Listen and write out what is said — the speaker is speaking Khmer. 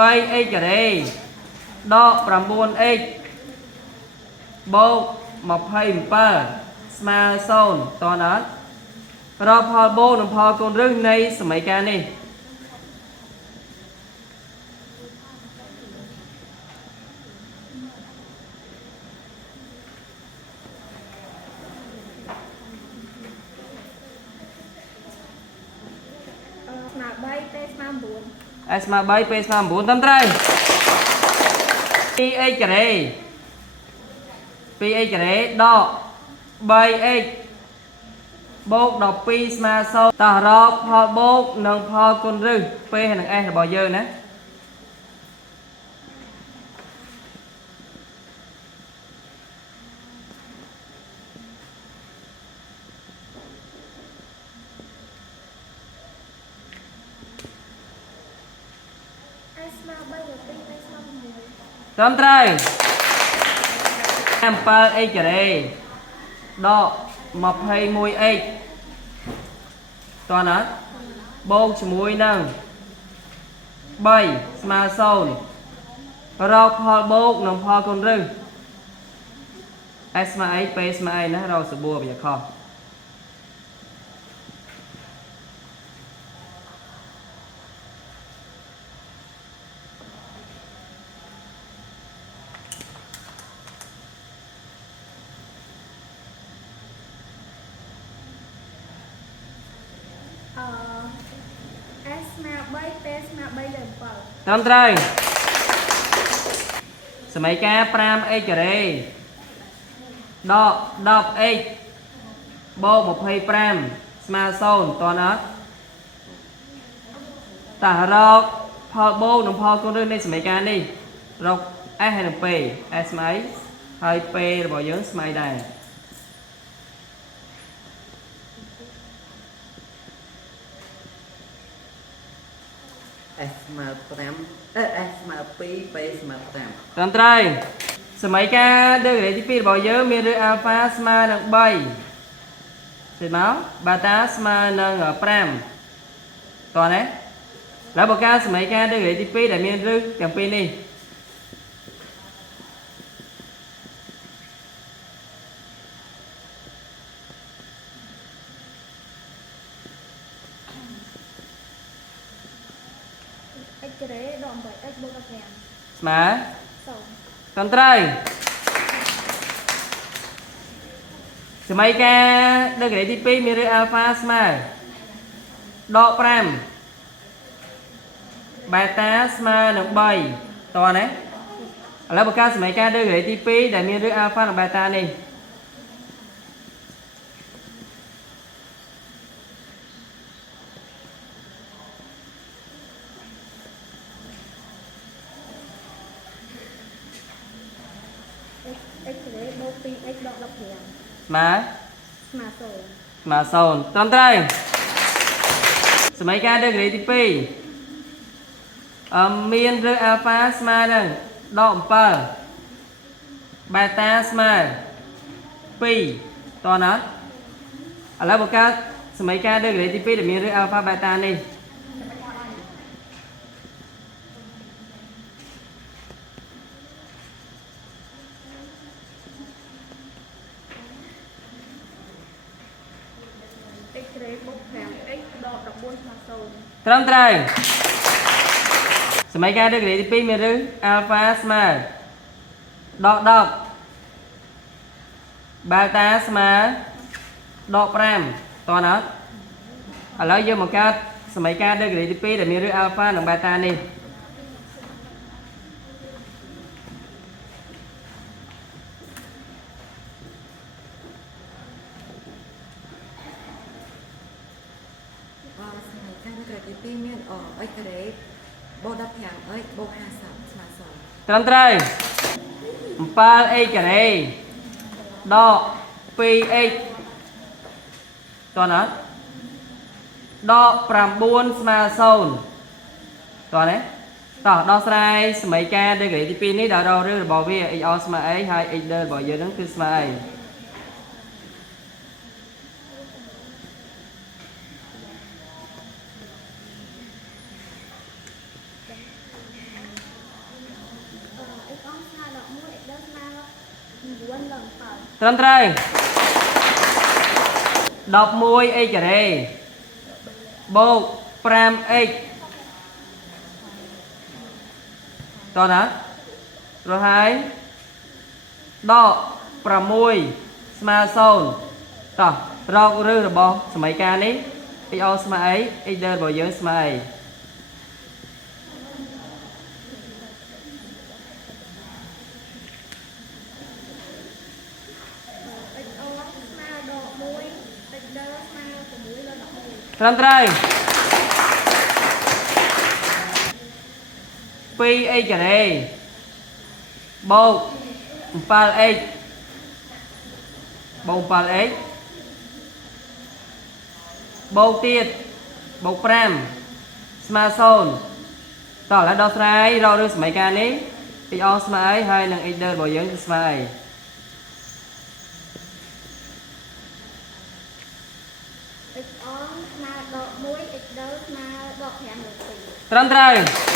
3x ការ៉េដក 9x បូក 27 ស្មើ 0 តើអត់រកផលបូកនិងផលកូនរឹសនៃសមីការនេះស្មើ3ពេលស្មើ9 ស្មើ3ពេលស្មើ9ត្រឹមត្រូវ 2x ការ៉េ 2x ការ៉េដក 3x បូក 12 ស្មើ 0 តោះរកផលបូកនិងផលគុណរឹស P និង S របស់យើងណាត្រឹមត្រូវ 7x ការ៉េដក 21x តើណាបូកជាមួយនឹង3ស្មើ 0 រកផលបូកនិងផលគុណរឹស S ស្មើអី P ស្មើអីណារកសបួរវាខុសS ស្មើ3ពេលស្មើ3លើ7ត្រឹមត្រូវសមីការ 5x ការ៉េដក 10x បូក 25 ស្មើ 0 តើអត់តើរកផលបូកនិងផលគុណរឹសនៃសមីការនេះរក S ហើយនិង P S ស្មើអីហើយ P របស់យើងស្មើដែរ S ស្មើ5 S ស្មើ2 P ស្មើ5ត្រឹមត្រូវសមីការដឺក្រេទី2របស់យើងមានរឹស alpha ស្មើនឹង3ទៀតមក beta ស្មើនឹង5តោះណាแล้วបើការសមីការដឺក្រេទី2ដែលមានរឹសទាំងពីរនេះការ៉េដក 8x បូក15ស្មើ0ត្រឹមត្រូវសមីការដឺក្រេទី2មានរឹស alpha ស្មើដក 5 beta ស្មើនឹង3តោះណាឥឡូវបើការសមីការដឺក្រេទី2ដែលមានរឹស alpha និង beta នេះx ការ៉េបូក 2x ដក15ស្មើស្មើ0ស្មើ0ត្រឹមត្រូវសមីការដឺក្រេទី2មានរឹស alpha ស្មើនឹងដក7 beta ស្មើ2តោះណាឥឡូវបើការសមីការដឺក្រេទី2ដែលមានរឹស alpha beta នេះការ៉េបូក 5x ដក14ស្មើ0ត្រឹមត្រូវសមីការដឺក្រេទី2មានរឹស alpha ស្មើដក10 beta ស្មើដក5តោះណាឥឡូវយើងបង្កើតសមីការដឺក្រេទី2ដែលមានរឹស alpha និង beta នេះស្មើការក្រេទី2មានx ការ៉េបូក 15x បូក50ស្មើ0ត្រឹមត្រូវ 7x ការ៉េដក 2x តោះណាដក9ស្មើ0តោះណាតោះដោះស្រាយសមីការដឺក្រេទី2នេះដល់រករឿងរបស់វា xអស្មើអីហើយ x ដឺរបស់យើងហ្នឹងគឺស្មើអី ស្មើដក1 x ដល់ស្មើ9ឡើង7 ត្រឹមត្រូវ 11 x ការ៉េបូក 5x តោះណារស់ហើយដក 6 ស្មើ0តោះរកឬរបស់សមីការនេះ x អស្មើអី x ដើររបស់យើងស្មើអី x o ស្មើដក1 x ដល់ស្មើ6លើ11 ត្រឹមត្រូវ 2x ការ៉េបូក 7x បូក 7x បូកទៀតបូក 5 ស្មើ0តោះឥឡូវដោះស្រាយរកឬសមីការនេះ x អស្មើអីហើយនឹង x ដើររបស់យើងគឺស្មើអី x on ស្មើដក1 x ដល់ស្មើដក5លើ2 ត្រឹមត្រូវ